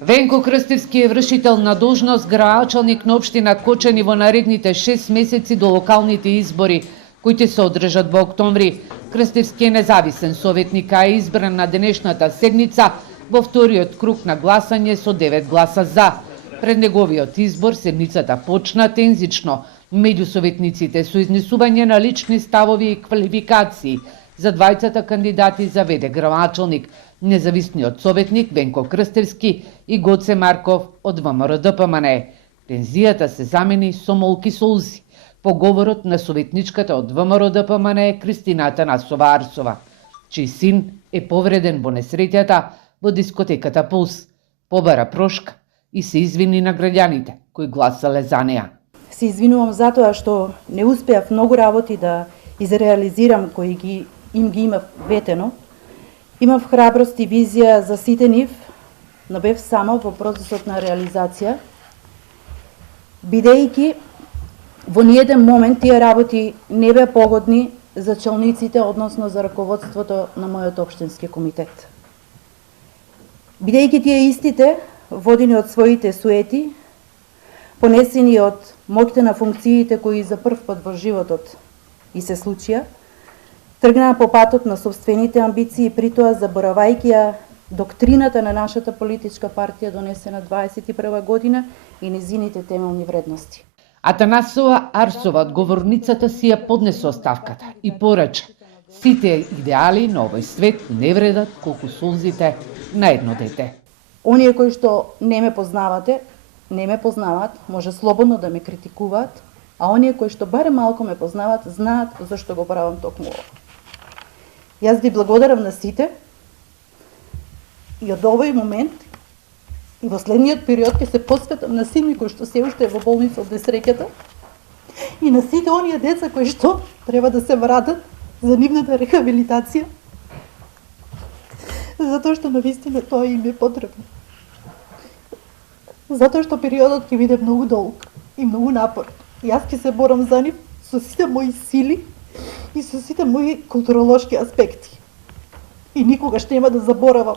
Венко Крстевски е вршител на должност градоначалник на општина Кочани во наредните 6 месеци до локалните избори, кои ќе се одржат во октомври. Крстевски е независен советник, а е избран на денешната седница во вториот круг на гласање со 9 гласа за. Пред неговиот избор седницата почна тензично меѓу советниците со изнесување на лични ставови и квалификации за двајцата кандидати за ВД градоначалник, независниот советник Венко Крстевски и Гоце Марков од ВМРО ДПМНЕ. Тензијата се замени со молки солзи по говорот на советничката од ВМРО ДПМНЕ Кристина Атанасова Арсова, чиј син е повреден во несреќата во дискотеката Пулс. Побара прошка и се извини на граѓаните кои гласале за неа. Се извинувам затоа што не успеав многу работи да изреализирам кои ги имав ветено. Имав храброст и визија за сите нив, но бев само во процесот на реализација, бидејќи во ниеден момент тие работи не беа погодни за челниците, односно за раководството на мојот општински комитет. Бидејќи тие истите, водени од своите суети, понесени од моќта на функциите кои за прв пат во животот и се случија, тргнаа по патот на собствените амбиции, притоа заборавајќи ја доктрината на нашата политичка партија донесена 21 година и незините темелни вредности. Атанасова Арсова, одговорницата, си ја поднесе оставката и порача: сите идеали на овој свет не вредат колку солзите на едно дете. Оние кои што не ме познаваат, може слободно да ме критикуваат, а оние кои што барем малку ме познаваат, знаат зашто го правам токму ова. Јас ви благодарам на сите и од овој момент и во следниот период ќе се посветам на син ми кој што се уште е во болница од несреќата и на сите оние деца кои што треба да се вратат за нивната рехабилитација, затоа што навистина тоа им е потребно. Затоа што периодот ќе биде многу долг и многу напорен. Јас ќе се борам за нив со сите мои сили и со сите мои културолошки аспекти. И никогаш нема да заборавам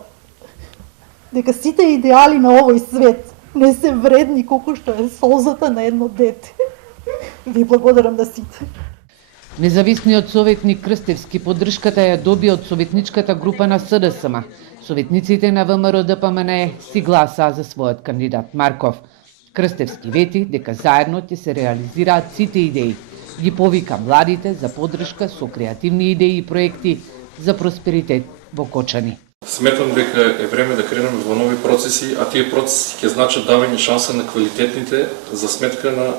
дека сите идеали на овој свет не се вредни колку што е солзата на едно дете. Ви благодарам на сите. Независниот советник Крстевски поддршката ја доби од советничката група на СДСМ. Советниците на ВМРО ДПМНЕ си гласаа за својот кандидат Марков. Крстевски вети дека заедно ќе се реализираат сите идеи. Ги повика младите за поддршка со креативни идеи и проекти за просперитет во Кочани. Сметам дека е време да кренеме во нови процеси, а тие процеси ќе значат давање шанса на квалитетните за сметка на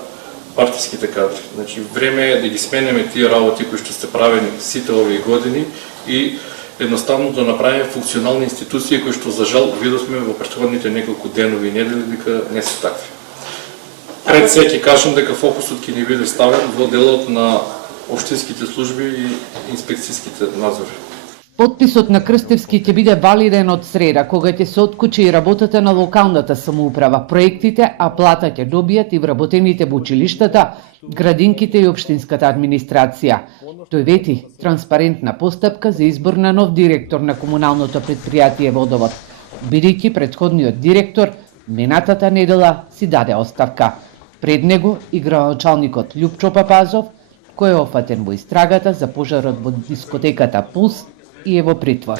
партиските кадри. Значи, време е да ги сменеме тие работи кои што сте правени сите овие години и едноставно да направиме функционални институции кои што за жал видовме во претходните неколку денови и недели дека не се такви. Пред се ќе кажам дека фокусот ќе ни биде ставен во делот на општинските служби и инспекцијските надзори. Подписот на Крстевски ќе биде валиден од среда, кога ќе се откучи и работата на локалната самоуправа, проектите, а плата ќе добијат и вработените во училиштата, градинките и општинската администрација. Тој вети транспарентна постапка за избор на нов директор на комуналното претпријатие Водовод, бидејќи претходниот директор минатата недела си даде оставка. Пред него и градоначалникот Љупчо Папазов, кој е офатен во истрагата за пожарот во дискотеката Пулс и е во притвор.